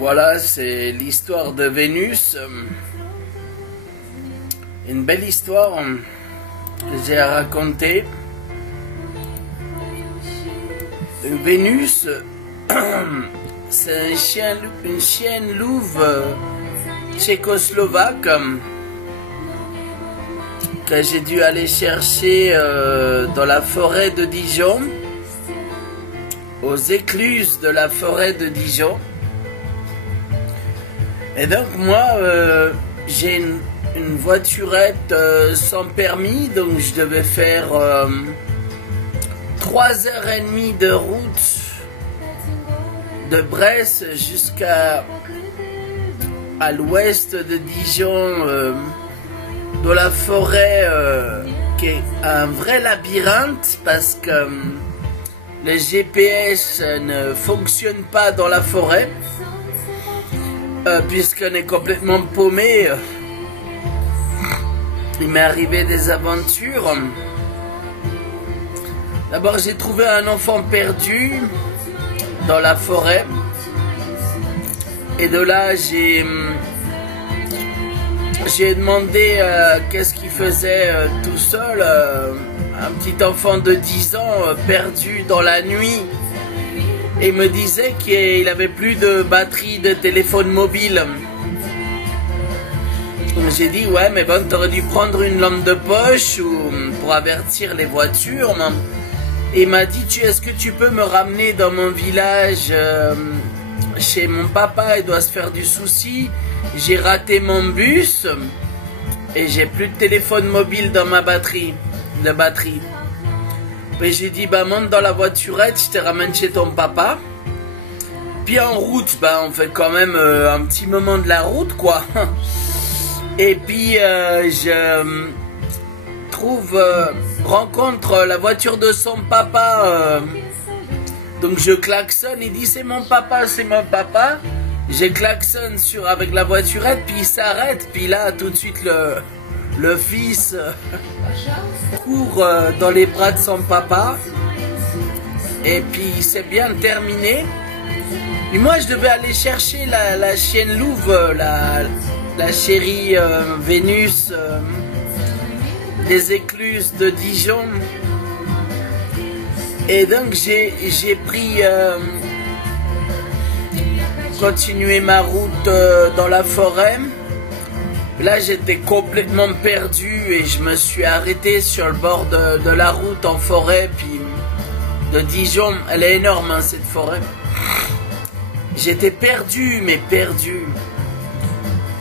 Voilà, c'est l'histoire de Vénus. Une belle histoire que j'ai à raconter. Vénus, c'est une chienne louve tchécoslovaque que j'ai dû aller chercher dans la forêt de Dijon, aux écluses de la forêt de Dijon. Et donc moi, j'ai une voiturette sans permis, donc je devais faire 3h30 de route de Brest jusqu'à l'ouest de Dijon, dans la forêt qui est un vrai labyrinthe parce que le GPS ne fonctionne pas dans la forêt. Puisqu'on est complètement paumé, il m'est arrivé des aventures. D'abord, j'ai trouvé un enfant perdu dans la forêt. Et de là, j'ai demandé qu'est-ce qu'il faisait tout seul. Un petit enfant de 10 ans perdu dans la nuit. Et il me disait qu'il avait plus de batterie de téléphone mobile. J'ai dit ouais, mais bon, t'aurais dû prendre une lampe de poche pour avertir les voitures. Et il m'a dit est-ce que tu peux me ramener dans mon village chez mon papa, il doit se faire du souci. J'ai raté mon bus et j'ai plus de téléphone mobile dans ma batterie. Et j'ai dit, monte dans la voiturette, je te ramène chez ton papa. Puis en route, on fait quand même un petit moment de la route, quoi. Et puis, je rencontre la voiture de son papa. Donc je klaxonne, il dit, c'est mon papa, c'est mon papa. Je klaxonne avec la voiturette, puis il s'arrête. Puis là, tout de suite, le fils court dans les bras de son papa et puis c'est bien terminé. Et moi je devais aller chercher la chienne louve, la chérie Vénus des écluses de Dijon. Et donc j'ai pris continuer ma route dans la forêt. Là, j'étais complètement perdu et je me suis arrêté sur le bord de la route en forêt, puis de Dijon. Elle est énorme, hein, cette forêt. J'étais perdu, mais perdu.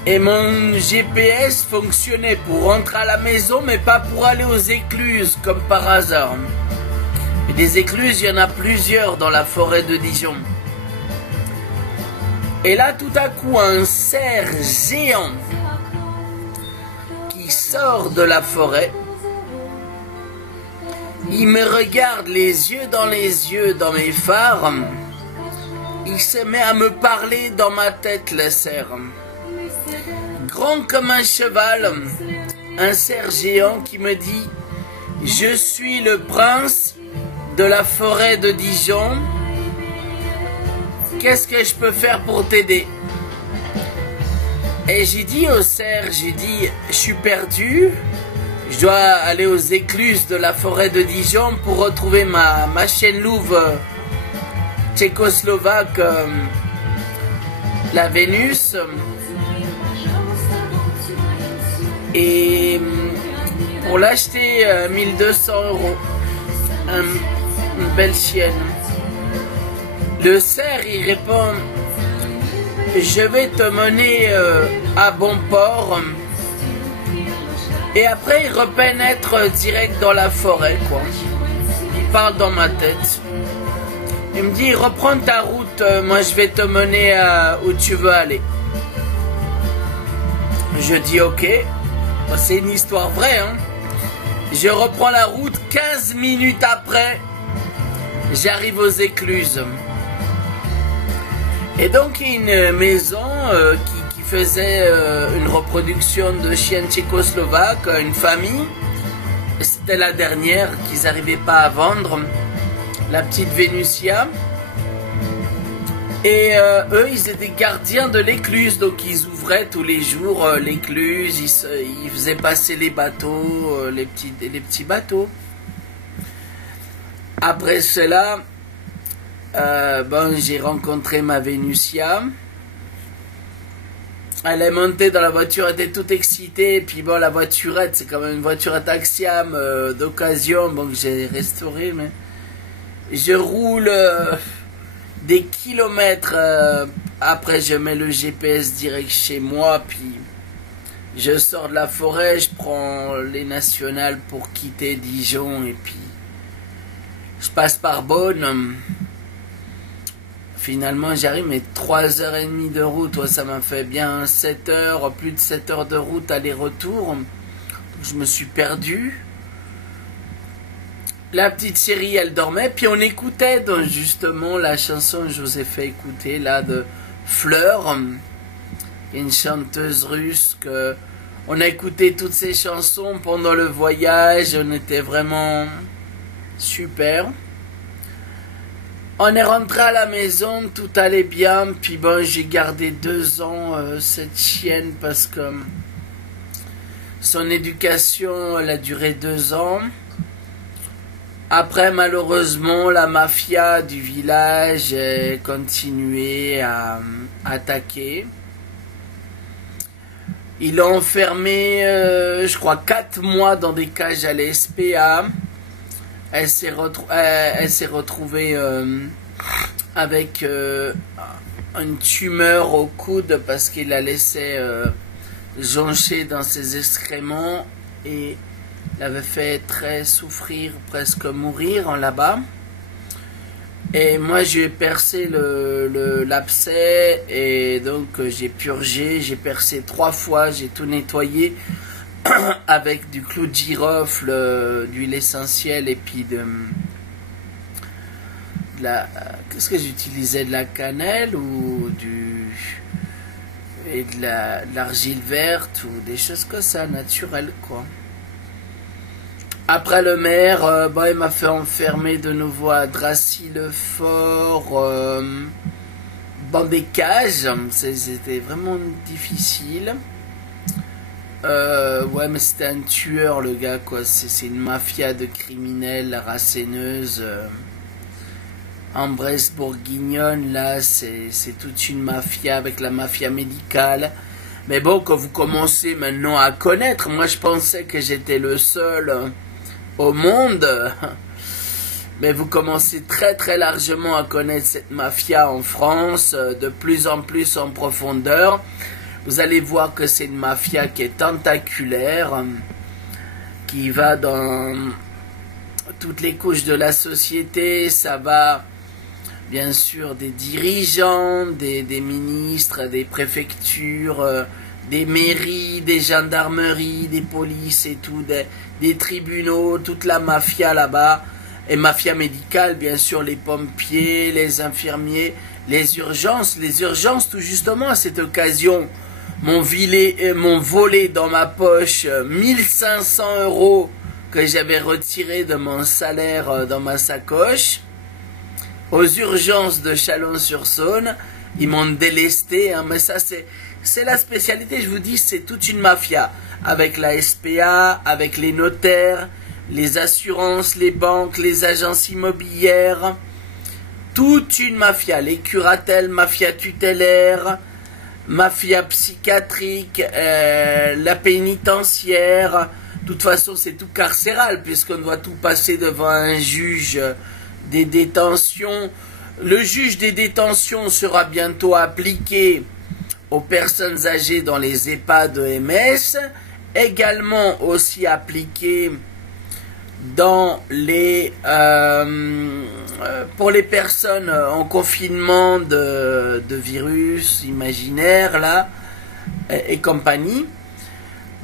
Et mon GPS fonctionnait pour rentrer à la maison, mais pas pour aller aux écluses, comme par hasard. Et des écluses, il y en a plusieurs dans la forêt de Dijon. Et là, tout à coup, un cerf géant sort de la forêt, il me regarde les yeux dans mes phares, il se met à me parler dans ma tête, le cerf. Grand comme un cheval, un cerf géant qui me dit « Je suis le prince de la forêt de Dijon, qu'est-ce que je peux faire pour t'aider ?» Et j'ai dit au cerf, je suis perdu, je dois aller aux écluses de la forêt de Dijon pour retrouver ma chienne louve tchécoslovaque, la Vénus. Et pour l'acheter 1200 €, une belle chienne. Le cerf, il répond, je vais te mener à bon port. Et après, il repénètre direct dans la forêt, quoi. Il parle dans ma tête. Il me dit, reprends ta route, moi je vais te mener où tu veux aller. Je dis, ok. C'est une histoire vraie, hein. Je reprends la route, 15 minutes après, j'arrive aux écluses. Et donc, il y a une maison qui faisait une reproduction de chiennes tchécoslovaques, une famille. C'était la dernière qu'ils n'arrivaient pas à vendre, la petite Vénusia. Et eux, ils étaient gardiens de l'écluse, donc ils ouvraient tous les jours l'écluse, ils faisaient passer les bateaux, les petits bateaux. Après cela, bon, j'ai rencontré ma Vénusia. Elle est montée dans la voiture, elle était toute excitée. Et puis bon, la voiturette, c'est quand même une voiturette Axiom d'occasion, bon, que j'ai restaurée. Mais je roule des kilomètres. Après, je mets le GPS direct chez moi. Puis je sors de la forêt, je prends les nationales pour quitter Dijon. Et puis je passe par Beaune. Finalement, j'arrive, mais 3h30 de route, ouais, ça m'a fait bien 7 heures, plus de 7 heures de route aller-retour. Je me suis perdu. La petite chérie, elle dormait, puis on écoutait donc, justement la chanson que je vous ai fait écouter, là, de Fleur, une chanteuse russe que on a écouté toutes ces chansons pendant le voyage, on était vraiment super. On est rentré à la maison, tout allait bien, puis bon, j'ai gardé 2 ans cette chienne parce que son éducation, elle a duré 2 ans. Après, malheureusement, la mafia du village a continué à attaquer. Ils l'ont enfermée, je crois, 4 mois dans des cages à la SPA. Elle s'est retrouvée avec une tumeur au coude parce qu'il la laissait joncher dans ses excréments et l'avait fait très souffrir, presque mourir là-bas. Et moi, je lui ai percé l'abcès et donc j'ai purgé, j'ai percé 3 fois, j'ai tout nettoyé. Avec du clou de girofle, d'huile essentielle et puis de la... Qu'est-ce que j'utilisais? De la cannelle ou et de l'argile verte ou des choses comme ça, naturelles quoi. Après le maire, bon, il m'a fait enfermer de nouveau à Dracy-le-Fort dans des cages. C'était vraiment difficile. Ouais, mais c'était un tueur le gars quoi, c'est une mafia de criminels, racéneuse. En Bresse bourguignonne là, c'est toute une mafia avec la mafia médicale. Mais bon, quand vous commencez maintenant à connaître, moi je pensais que j'étais le seul au monde. Mais vous commencez très très largement à connaître cette mafia en France, de plus en plus en profondeur. Vous allez voir que c'est une mafia qui est tentaculaire, qui va dans toutes les couches de la société. Ça va bien sûr des dirigeants, des ministres, des préfectures, des mairies, des gendarmeries, des polices et tout, des tribunaux, toute la mafia là-bas. Et mafia médicale, bien sûr, les pompiers, les infirmiers, les urgences tout justement à cette occasion. M'ont volé dans ma poche 1500 € que j'avais retiré de mon salaire dans ma sacoche. Aux urgences de Chalon-sur-Saône, ils m'ont délesté, hein, mais ça c'est la spécialité, je vous dis, c'est toute une mafia. Avec la SPA, avec les notaires, les assurances, les banques, les agences immobilières. Toute une mafia, les curatelles, mafia tutélaire, mafia psychiatrique, la pénitentiaire. De toute façon, c'est tout carcéral, puisqu'on doit tout passer devant un juge des détentions. Le juge des détentions sera bientôt appliqué aux personnes âgées dans les EHPAD EMS, également aussi appliqué dans les pour les personnes en confinement de virus imaginaires là et compagnie.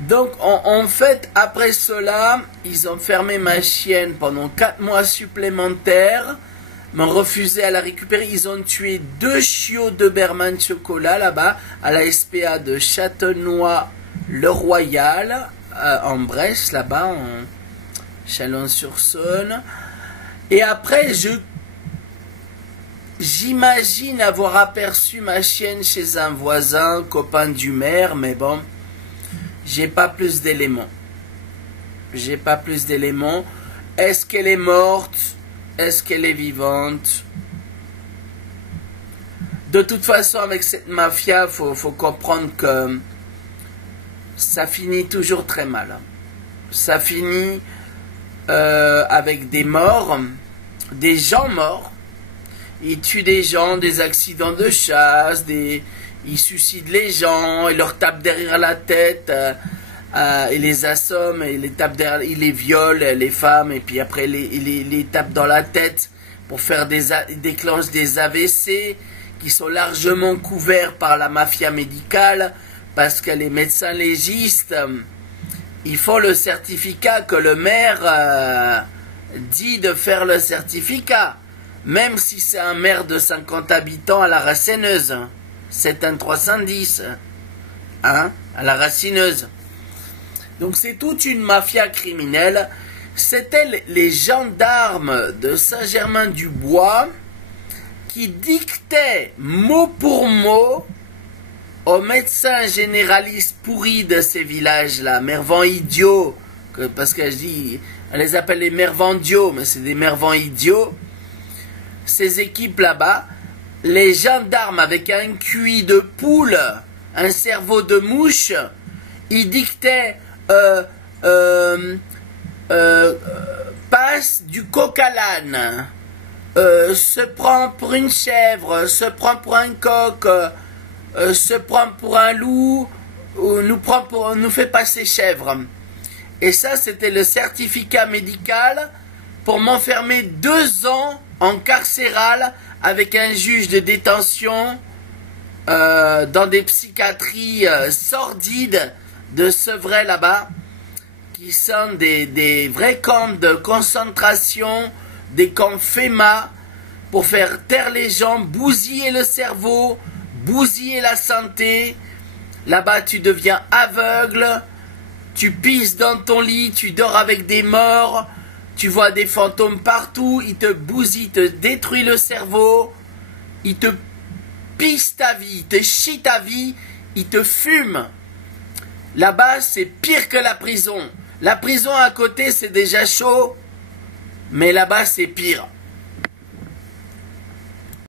Donc en fait après cela ils ont fermé ma chienne pendant 4 mois supplémentaires, m'ont refusé à la récupérer. Ils ont tué 2 chiots de Doberman chocolat là-bas à la SPA de Châtenois-le-Royal en Bresse là-bas en Chalon-sur-Saône. Et après J'imagine avoir aperçu ma chienne chez un voisin, copain du maire, mais bon, j'ai pas plus d'éléments. J'ai pas plus d'éléments. Est-ce qu'elle est morte? Est-ce qu'elle est vivante? De toute façon, avec cette mafia, faut comprendre que ça finit toujours très mal. Ça finit avec des morts, des gens morts. Ils tuent des gens, des accidents de chasse, ils suicident les gens, ils leur tapent derrière la tête, ils les assomment, ils les tapent derrière, ils les violent, les femmes, et puis après ils les tapent dans la tête pour faire ils déclenchent des AVC qui sont largement couverts par la mafia médicale, parce que les médecins légistes, ils font le certificat que le maire dit de faire le certificat. Même si c'est un maire de 50 habitants à la Racineuse. C'est un 310. Hein, à la Racineuse. Donc c'est toute une mafia criminelle. C'était les gendarmes de Saint-Germain-du-Bois qui dictaient mot pour mot aux médecins généralistes pourris de ces villages-là, mervans idiots, parce que je dis, on les appelle les mervandiaux, mais c'est des mervans idiots. Ces équipes là-bas, les gendarmes avec un QI de poule, un cerveau de mouche, ils dictaient passe du coq à l'âne, se prend pour une chèvre, se prend pour un coq, se prend pour un loup, ou nous fait passer chèvre. Et ça, c'était le certificat médical pour m'enfermer 2 ans en carcéral avec un juge de détention dans des psychiatries sordides de Sevray là-bas, qui sont des vrais camps de concentration, des camps FEMA, pour faire taire les gens, bousiller le cerveau, bousiller la santé. Là-bas, tu deviens aveugle, tu pisses dans ton lit, tu dors avec des morts, tu vois des fantômes partout, ils te bousillent, te détruisent le cerveau, ils te pissent ta vie, ils te chient ta vie, ils te fument. Là-bas, c'est pire que la prison. La prison à côté, c'est déjà chaud, mais là-bas, c'est pire.